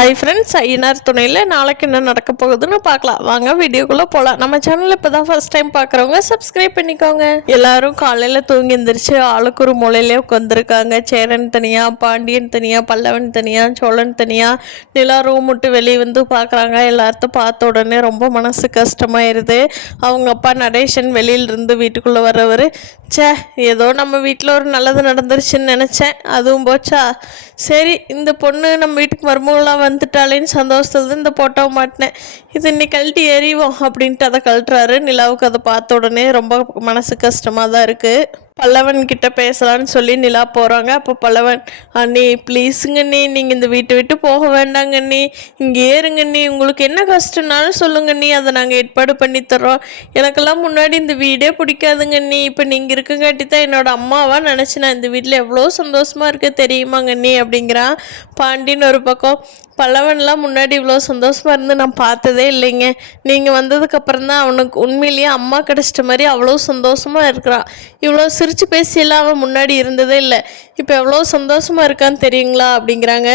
Hi friends, Ayyanar துணையில் நாளைக்கு என்ன நடக்க போகுதுன்னு பார்க்கலாம். வாங்க வீடியோக்குள்ளே போகலாம். நம்ம சேனலில் இப்போ தான் ஃபர்ஸ்ட் டைம் பார்க்குறவங்க சப்ஸ்கிரைப் பண்ணிக்கோங்க. எல்லாரும் காலையில் தூங்கி எந்திரிச்சு ஆளுக்கு ஒரு மூலையிலே உட்காந்துருக்காங்க. சேரன் தனியாக, பாண்டியன் தனியாக, பல்லவன் தனியாக, சோழன் தனியாக. நிலா ரூம் விட்டு வெளியே வந்து பார்க்குறாங்க. எல்லார்த்தும் பார்த்த உடனே ரொம்ப மனசு கஷ்டமாயிருது. அவங்க அப்பா நடேசன் வெளியிலிருந்து வீட்டுக்குள்ளே வர்றவர், ஏதோ நம்ம வீட்டில் ஒரு நல்லது நடந்துருச்சுன்னு நினச்சேன், அதுவும் போச்சா, சரி இந்த பொண்ணு நம்ம வீட்டுக்கு மருமகளாக வந்துட்டாலேன்னு சந்தோஷத்துல தான் இந்த போட்டோவை மாட்டினேன், இது இன்னைக்கு கழட்டி எறிவோம் அப்படின்ட்டு அதை கழட்டுறாரு. நிலாவுக்கு அதை பார்த்த உடனே ரொம்ப மனசு கஷ்டமாக தான் இருக்குது. பல்லவன் கிட்ட பேசலான்னு சொல்லி நிலா போகிறாங்க. அப்போ பல்லவன், அண்ணி ப்ளீஸுங்கண்ணி, நீங்கள் இந்த வீட்டை விட்டு போக வேண்டாங்கண்ணி, இங்கே ஏறுங்கண்ணி, உங்களுக்கு என்ன கஷ்டம்னாலும் சொல்லுங்கண்ணி, அதை நாங்கள் ஏற்பாடு பண்ணி தர்றோம். எனக்கெல்லாம் முன்னாடி இந்த வீடே பிடிக்காதுங்கண்ணி, இப்போ நீங்கள் இருக்கங்காட்டி தான் என்னோட அம்மாவாக நினச்சி நான் இந்த வீட்டில் எவ்வளோ சந்தோஷமாக இருக்க தெரியுமாங்கண்ணி அப்படிங்கிறான். பாண்டின்னு ஒரு பக்கம், பல்லவன்லாம் முன்னாடி இவ்வளோ சந்தோஷமாக இருந்து நான் பார்த்ததே இல்லைங்க, நீங்கள் வந்ததுக்கப்புறம் தான் அவனுக்கு உண்மையிலேயே அம்மா கிடச்சிட்ட மாதிரி அவ்வளோ சந்தோஷமாக இருக்கிறான். இவ்வளோ சிரித்து பேசியெல்லாம் அவன் முன்னாடி இருந்ததே இல்லை, இப்போ எவ்வளோ சந்தோஷமாக இருக்கான்னு தெரியுங்களா அப்படிங்கிறாங்க.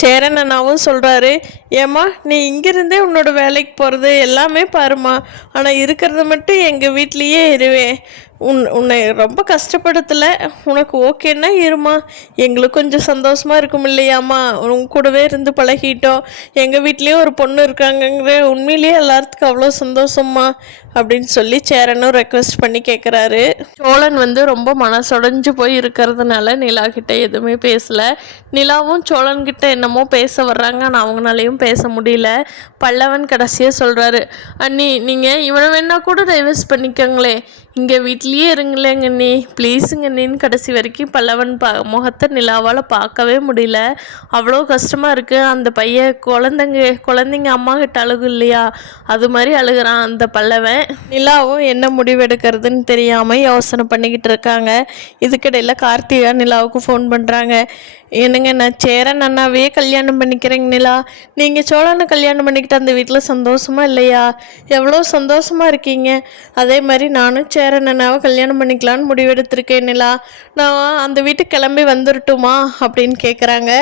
சேரன் அண்ணாவும் சொல்கிறாரு, ஏம்மா நீ இங்கேருந்தே உன்னோட வேலைக்கு போகிறது எல்லாமே பாருமா, ஆனால் இருக்கிறத மட்டும் எங்கள் வீட்லேயே இருவேன், உன்னை ரொம்ப கஷ்டப்படுத்தலை, உனக்கு ஓகேன்னா இருமா, எங்களுக்கு கொஞ்சம் சந்தோஷமாக இருக்கும் இல்லையாம்மா, உன் கூடவே இருந்து பழகிட்டோம், எங்கள் வீட்லேயும் ஒரு பொண்ணு இருக்காங்கங்கிற உண்மையிலேயே எல்லாத்துக்கும் அவ்வளோ சந்தோஷம்மா அப்படின்னு சொல்லி சேரனும் ரெக்வெஸ்ட் பண்ணி கேட்குறாரு. சோழன் ரொம்ப மனசொடைஞ்சு போய் இருக்கிறதுனால நிலா கிட்ட எதுவுமே பேசலை. நிலாவும் சோழன்கிட்ட என்னமோ பேச வர்றாங்க, ஆனால் அவங்களாலையும் பேச முடியல. பல்லவன் கடைசியாக சொல்கிறாரு, அண்ணி நீங்கள் இவனை வேணா கூட டைவர்ஸ் பண்ணிக்கோங்களே, இங்கே வீட்லேயே இருங்களேங்கண்ணி ப்ளீஸுங்கண்ணின்னு கடைசி வரைக்கும் பல்லவன் முகத்தை நிலாவால் பார்க்கவே முடியல. அவ்வளோ கஷ்டமாக இருக்குது. அந்த பையன் குழந்தைங்க அம்மா கிட்ட அழுகு இல்லையா, அது மாதிரி அழுகிறான் அந்த பல்லவன். நிலாவும் என்ன முடிவெடுக்கிறதுன்னு தெரியாமல் யோசனை பண்ணிக்கிட்டு இருக்காங்க. இதுக்கிடையில் கார்த்திகா நிலாவுக்கு ஃபோன் பண்ணுறாங்க. என்னங்க, நான் சேரன் அண்ணாவே கல்யாணம் பண்ணிக்கிறேங்க நிலா, நீங்கள் சோழனை கல்யாணம் பண்ணிக்கிட்டு அந்த வீட்டில் சந்தோஷமாக இல்லையா, எவ்வளோ சந்தோஷமாக இருக்கீங்க, அதே மாதிரி நானும் சேரன் அண்ணாவை கல்யாணம் பண்ணிக்கலான்னு முடிவெடுத்திருக்கேன் நிலா, நான் அந்த வீட்டுக்கு கிளம்பி வந்துடட்டுமா அப்படின்னு கேட்குறாங்க.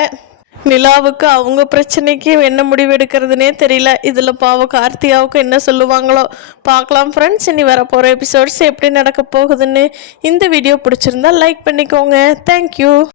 நிலாவுக்கு அவங்க பிரச்சனைக்கு என்ன முடிவெடுக்கிறதுனே தெரியல. இதில் பாவம் கார்த்திகாவுக்கு என்ன சொல்லுவாங்களோ பார்க்கலாம் ஃப்ரெண்ட்ஸ். இனி வரப்போகிற எபிசோட்ஸ் எப்படி நடக்க போகுதுன்னு. இந்த வீடியோ பிடிச்சிருந்தா லைக் பண்ணிக்கோங்க. தேங்க்யூ.